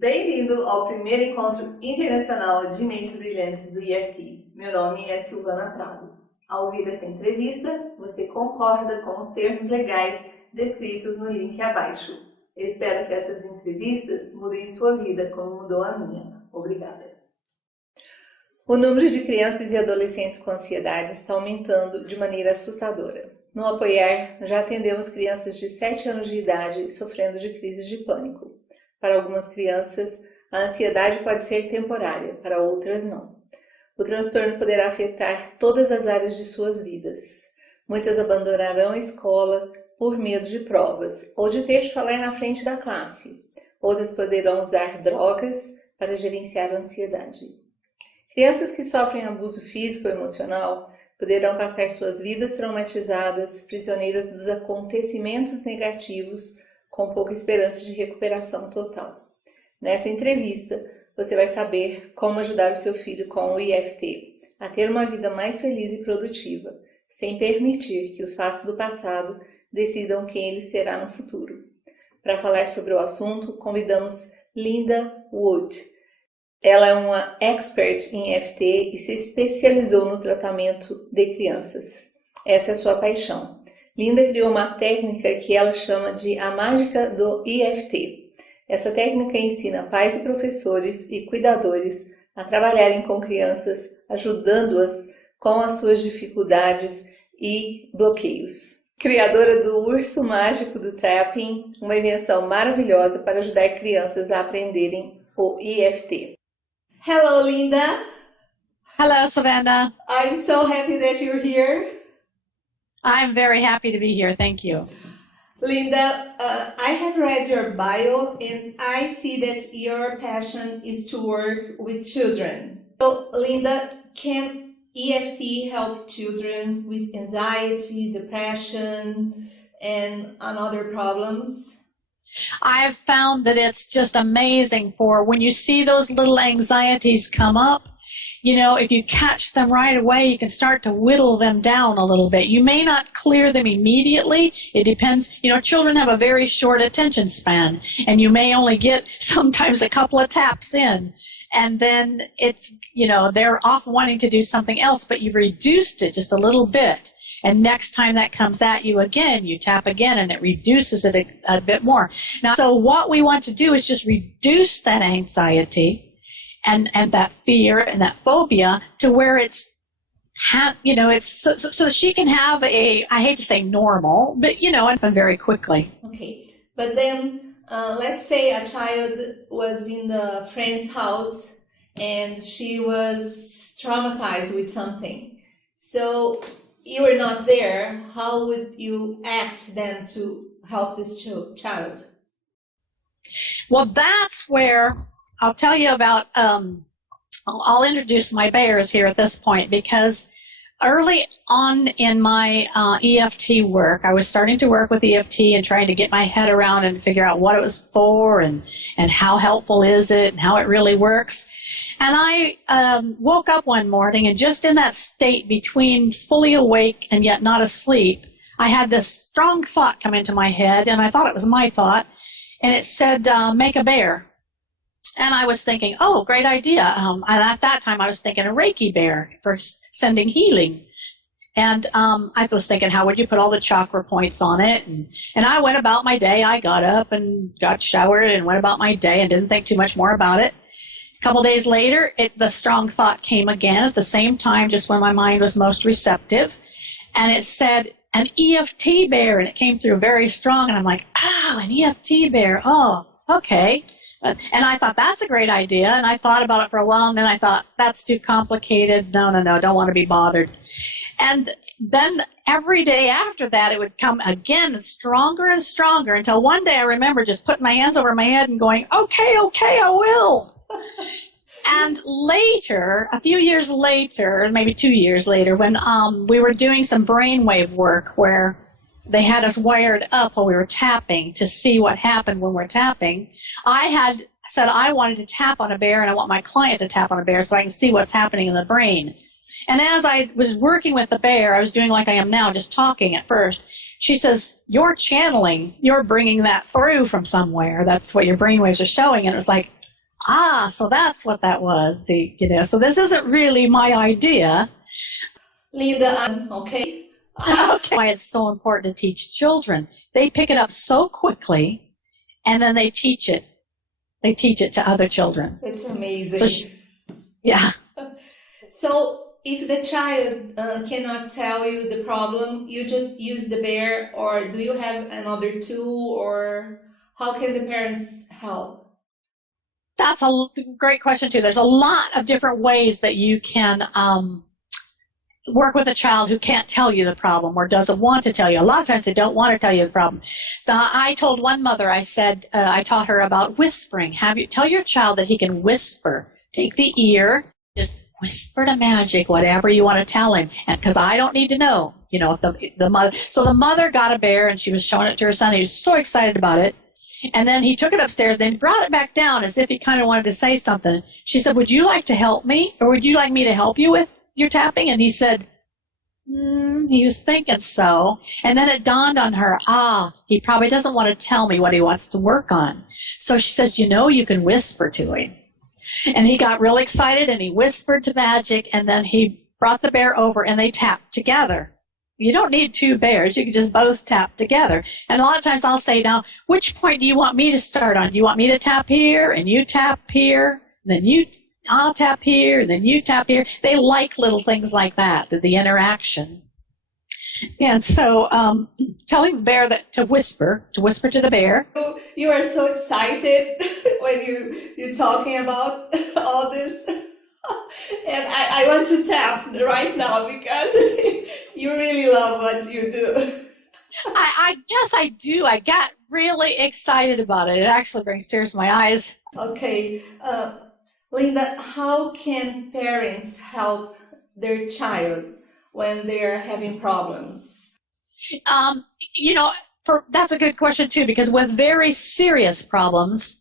Bem-vindo ao primeiro encontro internacional de mentes brilhantes do EFT. Meu nome é Silvana Prado. Ao ouvir essa entrevista, você concorda com os termos legais descritos no link abaixo. Eu espero que essas entrevistas mudem sua vida como mudou a minha. Obrigada. O número de crianças e adolescentes com ansiedade está aumentando de maneira assustadora. No Apoiar, já atendemos crianças de 7 anos de idade sofrendo de crises de pânico. Para algumas crianças, a ansiedade pode ser temporária, para outras não. O transtorno poderá afetar todas as áreas de suas vidas. Muitas abandonarão a escola por medo de provas ou de ter de falar na frente da classe. Outras poderão usar drogas para gerenciar a ansiedade. Crianças que sofrem abuso físico ou emocional poderão passar suas vidas traumatizadas, prisioneiras dos acontecimentos negativos, com pouca esperança de recuperação total. Nessa entrevista, você vai saber como ajudar o seu filho com o EFT a ter uma vida mais feliz e produtiva, sem permitir que os fatos do passado decidam quem ele será no futuro. Para falar sobre o assunto, convidamos Linda Wood. Ela é uma expert em EFT e se especializou no tratamento de crianças. Essa é a sua paixão. Linda criou uma técnica que ela chama de a mágica do EFT. Essa técnica ensina pais e professores e cuidadores a trabalharem com crianças, ajudando-as com as suas dificuldades e bloqueios. Criadora do urso mágico do Tapping, uma invenção maravilhosa para ajudar crianças a aprenderem o EFT. Hello, Linda. Hello, Savannah. I'm so happy that you're here. I'm very happy to be here. Thank you. Linda, I have read your bio and I see that your passion is to work with children. So, Linda, can EFT help children with anxiety, depression, and other problems? I have found that it's just amazing for when you see those little anxieties come up. You know, if you catch them right away, you can start to whittle them down a little bit. You may not clear them immediately. It depends. You know, children have a very short attention span, and you may only get sometimes a couple of taps in. And then it's, you know, they're off wanting to do something else, but you've reduced it just a little bit. And next time that comes at you again, you tap again, and it reduces it a bit more. Now, so what we want to do is just reduce that anxiety and that fear and that phobia to where it's, you know, it's so she can have a, I hate to say normal, but, you know, and very quickly. Okay, but then let's say a child was in the friend's house and she was traumatized with something. So you were not there. How would you act then to help this child? Well, that's where I'll tell you about, I'll introduce my bears here at this point, because early on in my EFT work, I was starting to work with EFT and trying to get my head around and figure out what it was for and how helpful is it and how it really works. And I woke up one morning, and just in that state between fully awake and yet not asleep, I had this strong thought come into my head, and I thought it was my thought, and it said, make a bear. And I was thinking, oh, great idea. And at that time, I was thinking a Reiki bear for sending healing. And I was thinking, how would you put all the chakra points on it? And I went about my day. I got up and got showered and went about my day and didn't think too much more about it. A couple days later, the strong thought came again at the same time, just when my mind was most receptive. And it said, an EFT bear. And it came through very strong. And I'm like, oh, an EFT bear. Oh, okay. And I thought, that's a great idea. And I thought about it for a while, and then I thought, that's too complicated. No, don't want to be bothered. And then every day after that, it would come again stronger and stronger, until one day I remember just putting my hands over my head and going, okay, I will. And later, a few years later, maybe 2 years later, when we were doing some brainwave work where they had us wired up while we were tapping to see what happened when we're tapping, I had said I wanted to tap on a bear, and I want my client to tap on a bear so I can see what's happening in the brain. And as I was working with the bear, I was doing like I am now, just talking at first. She says, you're channeling, you're bringing that through from somewhere. That's what your brainwaves are showing. And it was like, So that's what that was. So this isn't really my idea. Linda, okay. Okay. Why it's so important to teach children. They pick it up so quickly, and then they teach it. They teach it to other children. It's amazing. Yeah. So if the child cannot tell you the problem, you just use the bear, or do you have another tool, or how can the parents help? That's a great question too. There's a lot of different ways that you can work with a child who can't tell you the problem or doesn't want to tell you. A lot of times they don't want to tell you the problem. So I told one mother, I said, I taught her about whispering. Tell your child that he can whisper. Take the ear, just whisper to Magic whatever you want to tell him. And because I don't need to know, the mother. So the mother got a bear and she was showing it to her son. He was so excited about it. And then he took it upstairs, then brought it back down as if he kind of wanted to say something. She said, would you like to help me? Or would you like me to help you with your tapping? And he said, he was thinking so. And then it dawned on her, he probably doesn't want to tell me what he wants to work on. So she says, you can whisper to him. And he got really excited and he whispered to Magic, and then he brought the bear over and they tapped together. You don't need two bears. You can just both tap together. And a lot of times I'll say, now, which point do you want me to start on? Do you want me to tap here and you tap here? And then I'll tap here and then you tap here. They like little things like that, the interaction. And so telling the bear to whisper to the bear. You are so excited when you're talking about all this. And I want to tap right now because you really love what you do. I guess I do. I got really excited about it. It actually brings tears to my eyes. Okay. Linda, how can parents help their child when they're having problems? That's a good question too, because with very serious problems,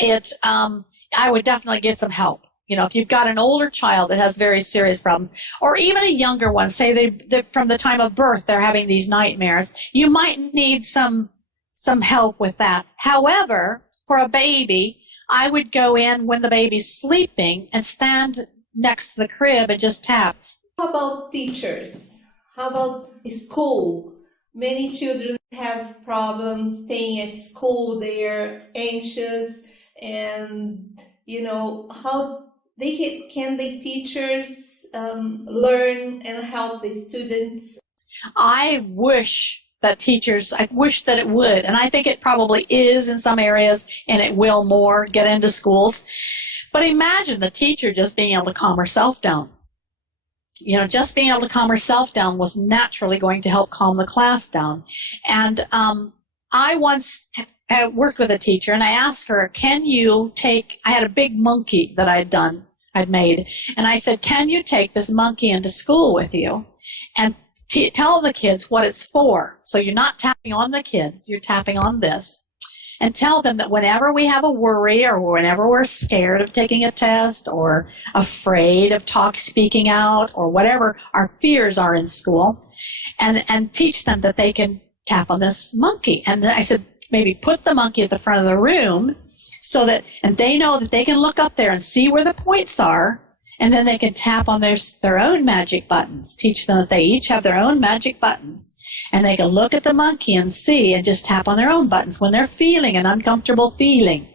I would definitely get some help. If you've got an older child that has very serious problems, or even a younger one, say they from the time of birth, they're having these nightmares, you might need some help with that. However, for a baby, I would go in when the baby's sleeping and stand next to the crib and just tap. How about teachers? How about school? Many children have problems staying at school. They're anxious, and how can the teachers learn and help the students? I wish that it would, and I think it probably is in some areas, and it will more get into schools. But imagine the teacher just being able to calm herself down. Just being able to calm herself down was naturally going to help calm the class down. And I once worked with a teacher, and I asked her, I had a big monkey that I'd made, and I said, can you take this monkey into school with you and tell the kids what it's for? So you're not tapping on the kids, you're tapping on this. And tell them that whenever we have a worry, or whenever we're scared of taking a test, or afraid of speaking out, or whatever our fears are in school, and teach them that they can tap on this monkey. And I said, maybe put the monkey at the front of the room and they know that they can look up there and see where the points are, and then they can tap on their own magic buttons. Teach them that they each have their own magic buttons, and they can look at the monkey and see and just tap on their own buttons when they're feeling an uncomfortable feeling.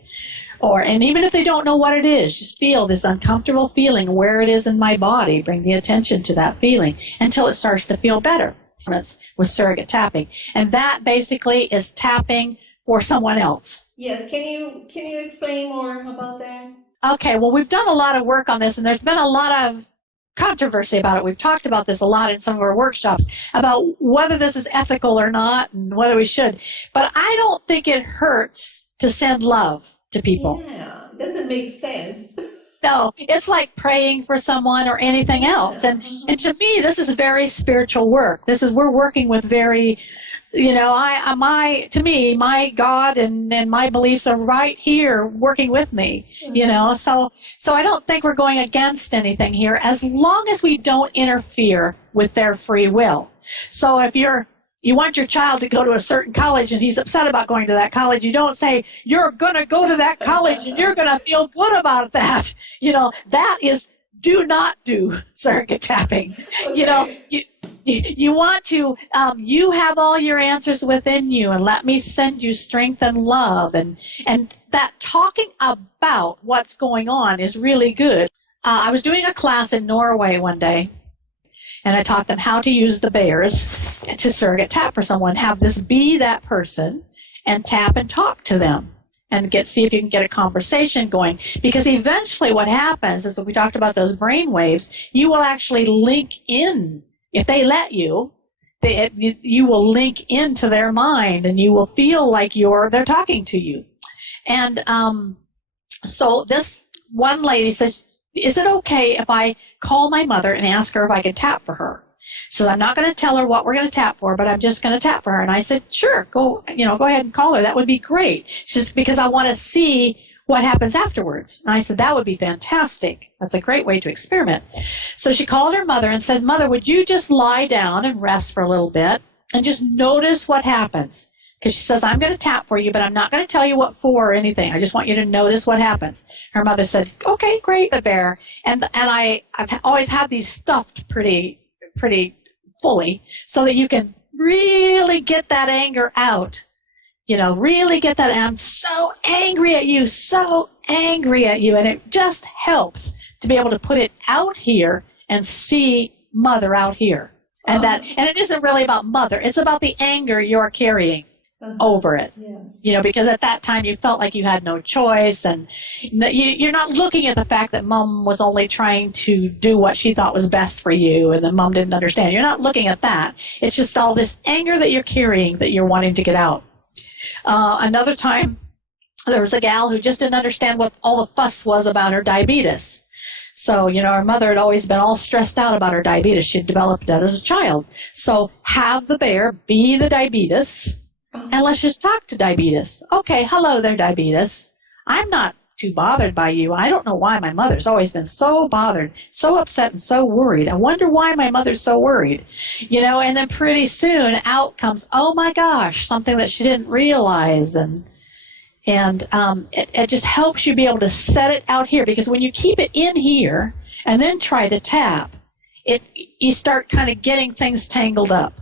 And even if they don't know what it is, just feel this uncomfortable feeling, where it is in my body. Bring the attention to that feeling until it starts to feel better. That's with surrogate tapping. And that basically is tapping for someone else. Yes, can you explain more about that? Okay, well, we've done a lot of work on this, and there's been a lot of controversy about it. We've talked about this a lot in some of our workshops, about whether this is ethical or not, and whether we should. But I don't think it hurts to send love to people. Yeah, doesn't make sense. No, it's like praying for someone or anything else. And to me, this is very spiritual work. We're working with very, to me, my God and my beliefs are right here working with me, So I don't think we're going against anything here, as long as we don't interfere with their free will. So if you're you want your child to go to a certain college and he's upset about going to that college. You don't say, you're going to go to that college and you're going to feel good about that. That is do not do surrogate tapping. Okay. You want to, you have all your answers within you, and let me send you strength and love. And that talking about what's going on is really good. I was doing a class in Norway one day, and I taught them how to use the bears to surrogate tap for someone. Have this be that person and tap and talk to them and see if you can get a conversation going. Because eventually what happens is, we talked about those brain waves, you will actually link in. If they let you, you will link into their mind and you will feel like they're talking to you. And so this one lady says, is it okay if I call my mother and ask her if I can tap for her? So I'm not going to tell her what we're going to tap for, but I'm just going to tap for her. And I said, sure, go ahead and call her. That would be great. It's just because I want to see what happens afterwards. And I said, that would be fantastic. That's a great way to experiment. So she called her mother and said, Mother, would you just lie down and rest for a little bit and just notice what happens? Because she says, I'm going to tap for you, but I'm not going to tell you what for or anything. I just want you to notice what happens. Her mother said, okay, great, the bear. And I've always had these stuffed pretty fully so that you can really get that anger out. Really get that, I'm so angry at you. And it just helps to be able to put it out here and see mother out here. And it isn't really about mother. It's about the anger you're carrying over it. Yes. Because at that time you felt like you had no choice, and you're not looking at the fact that mom was only trying to do what she thought was best for you, and then mom didn't understand. You're not looking at that. It's just all this anger that you're carrying that you're wanting to get out. Another time, there was a gal who just didn't understand what all the fuss was about her diabetes. So, her mother had always been all stressed out about her diabetes. She had developed that as a child. So have the bear be the diabetes, and let's just talk to diabetes. Okay, hello there, diabetes. I'm not too bothered by you. I don't know why my mother's always been so bothered, so upset, and so worried. I wonder why my mother's so worried. And then pretty soon out comes, oh my gosh, something that she didn't realize. And it just helps you be able to set it out here, because when you keep it in here and then try to tap, you start kind of getting things tangled up.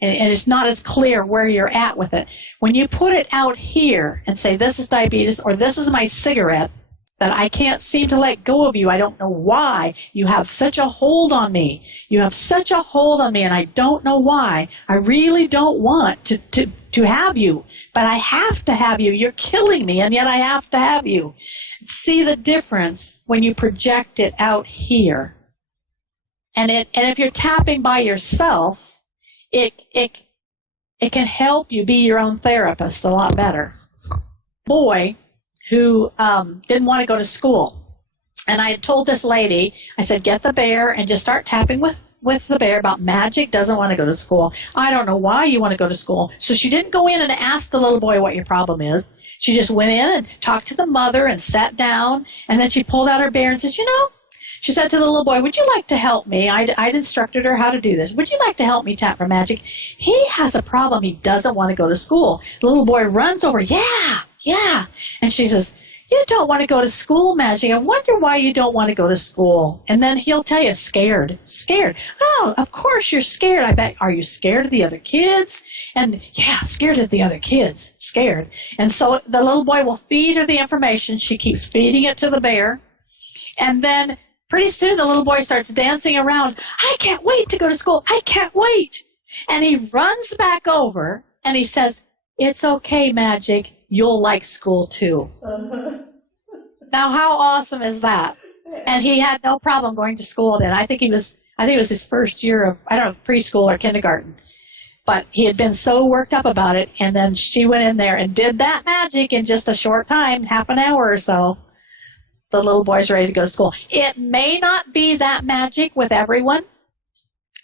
And it's not as clear where you're at with it. When you put it out here and say, this is diabetes, or this is my cigarette that I can't seem to let go of you. I don't know why. You have such a hold on me. You have such a hold on me, and I don't know why. I really don't want to have you, but I have to have you. You're killing me, and yet I have to have you. See the difference when you project it out here. And if you're tapping by yourself, it can help you be your own therapist a lot better. Boy who didn't want to go to school. And I had told this lady, I said, get the bear and just start tapping with the bear about magic. Doesn't want to go to school. I don't know why you want to go to school. So she didn't go in and ask the little boy what your problem is. She just went in and talked to the mother and sat down. And then she pulled out her bear and said, she said to the little boy, would you like to help me? I'd instructed her how to do this. Would you like to help me tap for magic? He has a problem. He doesn't want to go to school. The little boy runs over. Yeah. And she says, you don't want to go to school, Magic. I wonder why you don't want to go to school. And then he'll tell you, scared. Oh, of course you're scared. I bet. Are you scared of the other kids? And yeah, scared of the other kids. Scared. And so the little boy will feed her the information. She keeps feeding it to the bear. And then pretty soon the little boy starts dancing around. I can't wait to go to school. I can't wait. And he runs back over and he says, it's okay, Magic. You'll like school too. Now, how awesome is that? And he had no problem going to school then. I think it was his first year of, I don't know, preschool or kindergarten. But he had been so worked up about it. And then she went in there and did that magic in just a short time, half an hour or so. The little boy's ready to go to school. It may not be that magic with everyone.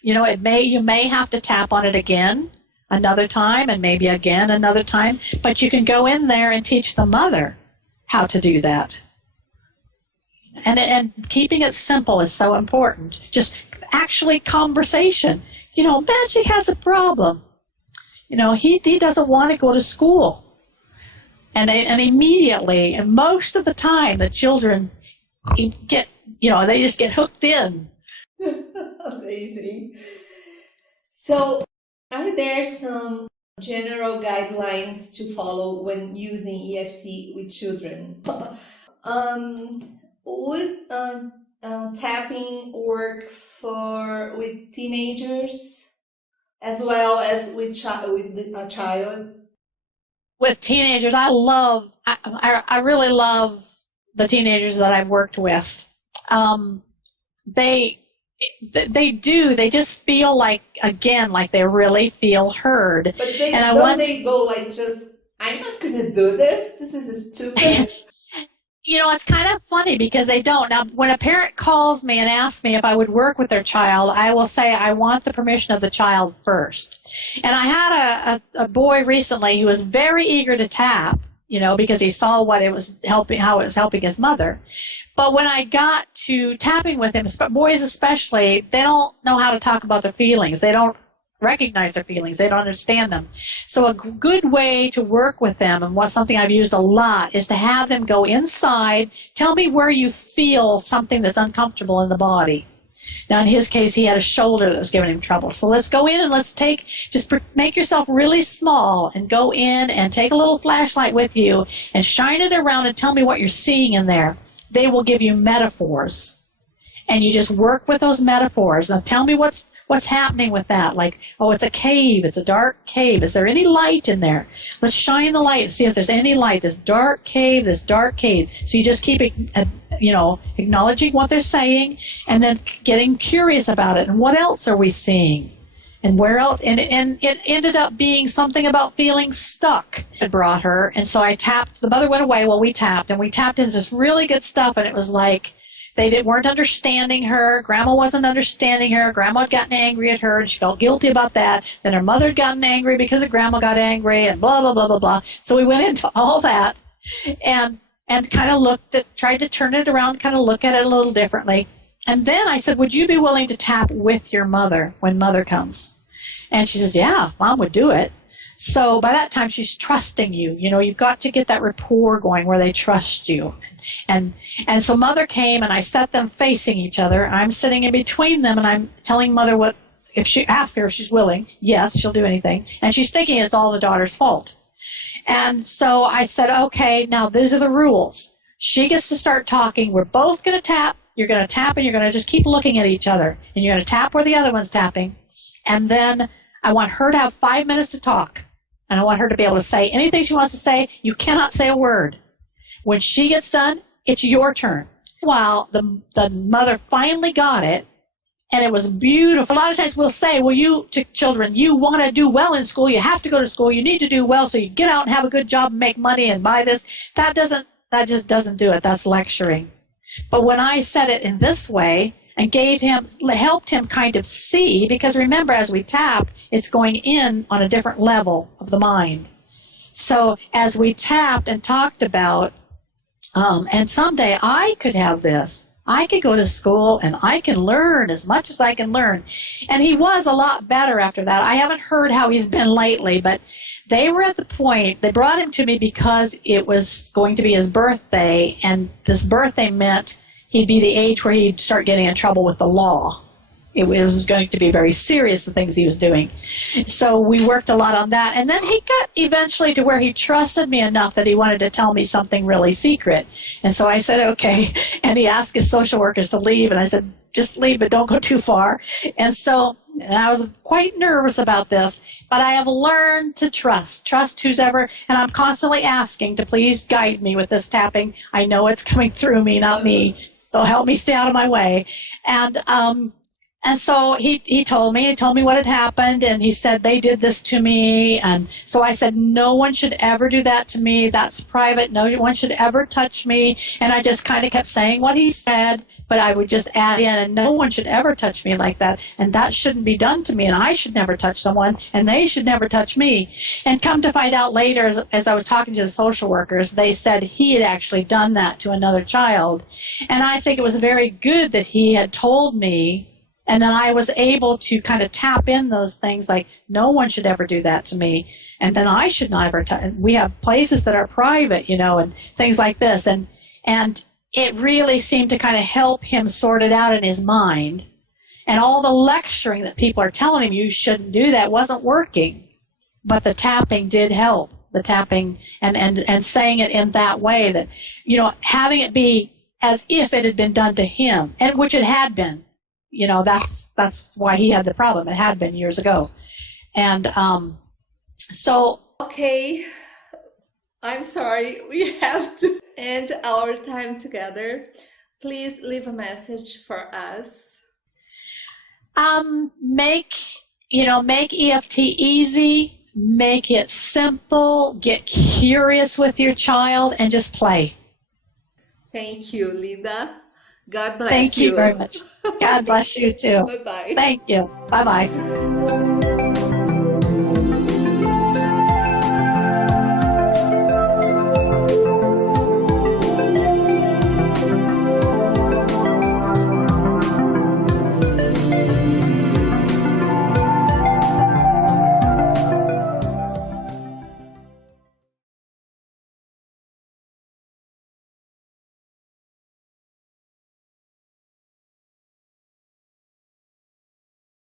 You may have to tap on it again another time, and maybe again another time, but you can go in there and teach the mother how to do that. And keeping it simple is so important. Just actually conversation. Magic has a problem. he doesn't want to go to school. And immediately, and most of the time, the children get, they just get hooked in. Amazing. So, are there some general guidelines to follow when using EFT with children? Would tapping work with teenagers as well as with a child? With teenagers, I really love the teenagers that I've worked with. They just feel like they really feel heard. But they go like, I'm not going to do this. This is stupid. It's kind of funny because they don't. Now, when a parent calls me and asks me if I would work with their child, I will say I want the permission of the child first. And I had a boy recently who was very eager to tap, because he saw how it was helping his mother. But when I got to tapping with him, boys especially, they don't know how to talk about their feelings. They don't recognize their feelings. They don't understand them. So a good way to work with them, and something I've used a lot, is to have them go inside. Tell me where you feel something that's uncomfortable in the body. Now, in his case, he had a shoulder that was giving him trouble. So let's go in and make yourself really small and go in and take a little flashlight with you and shine it around and tell me what you're seeing in there. They will give you metaphors. And you just work with those metaphors. Now, tell me what's happening with that? Like, it's a cave. It's a dark cave. Is there any light in there? Let's shine the light and see if there's any light. This dark cave. So you just keep, acknowledging what they're saying and then getting curious about it. And what else are we seeing? And where else? And it ended up being something about feeling stuck. I brought her. And so I tapped. The mother went away while we tapped. And we tapped into this really good stuff. And it was like, they weren't understanding her. Grandma wasn't understanding her. Grandma had gotten angry at her, and she felt guilty about that. Then her mother had gotten angry because her grandma got angry, and blah, blah, blah, blah, blah. So we went into all that and kind of tried to turn it around, kind of look at it a little differently. And then I said, would you be willing to tap with your mother when mother comes? And she says, yeah, Mom would do it. So by that time, she's trusting you. You've got to get that rapport going where they trust you. And so mother came, and I set them facing each other. I'm sitting in between them, and I'm telling mother if she asks her if she's willing. Yes, she'll do anything. And she's thinking it's all the daughter's fault. And so I said, okay, now these are the rules. She gets to start talking. We're both going to tap. You're going to tap, and you're going to just keep looking at each other. And you're going to tap where the other one's tapping. And then I want her to have 5 minutes to talk. And I want her to be able to say anything she wants to say. You cannot say a word. When she gets done, it's your turn. Well, the mother finally got it, and it was beautiful. A lot of times we'll say, to children, you want to do well in school, you have to go to school, you need to do well so you get out and have a good job and make money and buy this. That just doesn't do it. That's lecturing. But when I said it in this way and helped him kind of see, because remember, as we tap, it's going in on a different level of the mind. So as we tapped and talked about, and someday I could have this. I could go to school and I can learn as much as I can learn. And he was a lot better after that. I haven't heard how he's been lately, but they were at the point, they brought him to me because it was going to be his birthday, and this birthday meant he'd be the age where he'd start getting in trouble with the law. It was going to be very serious, the things he was doing. So we worked a lot on that. And then he got eventually to where he trusted me enough that he wanted to tell me something really secret. And so I said, okay. And he asked his social workers to leave. And I said, just leave, but don't go too far. And I was quite nervous about this. But I have learned to trust who's ever. And I'm constantly asking to please guide me with this tapping. I know it's coming through me, not me. So help me stay out of my way. And so he told me what had happened, and he said, they did this to me. And so I said, no one should ever do that to me. That's private. No one should ever touch me. And I just kind of kept saying what he said, but I would just add in, and no one should ever touch me like that. And that shouldn't be done to me. And I should never touch someone, and they should never touch me. And come to find out later, as I was talking to the social workers, they said he had actually done that to another child. And I think it was very good that he had told me And then I was able to kind of tap in those things like, no one should ever do that to me. And then I should not ever, we have places that are private, you know, and things like this. And it really seemed to kind of help him sort it out in his mind. And all the lecturing that people are telling him you shouldn't do that wasn't working. But the tapping did help. The tapping and saying it in that way that, you know, having it be as if it had been done to him, and which it had been. You know, that's why he had the problem. It had been years ago. And so. Okay, I'm sorry. We have to end our time together. Please leave a message for us. Make EFT easy. Make it simple. Get curious with your child and just play. Thank you, Linda. God bless you. Thank you very much. God bless you too. Bye-bye. Thank you. Bye-bye.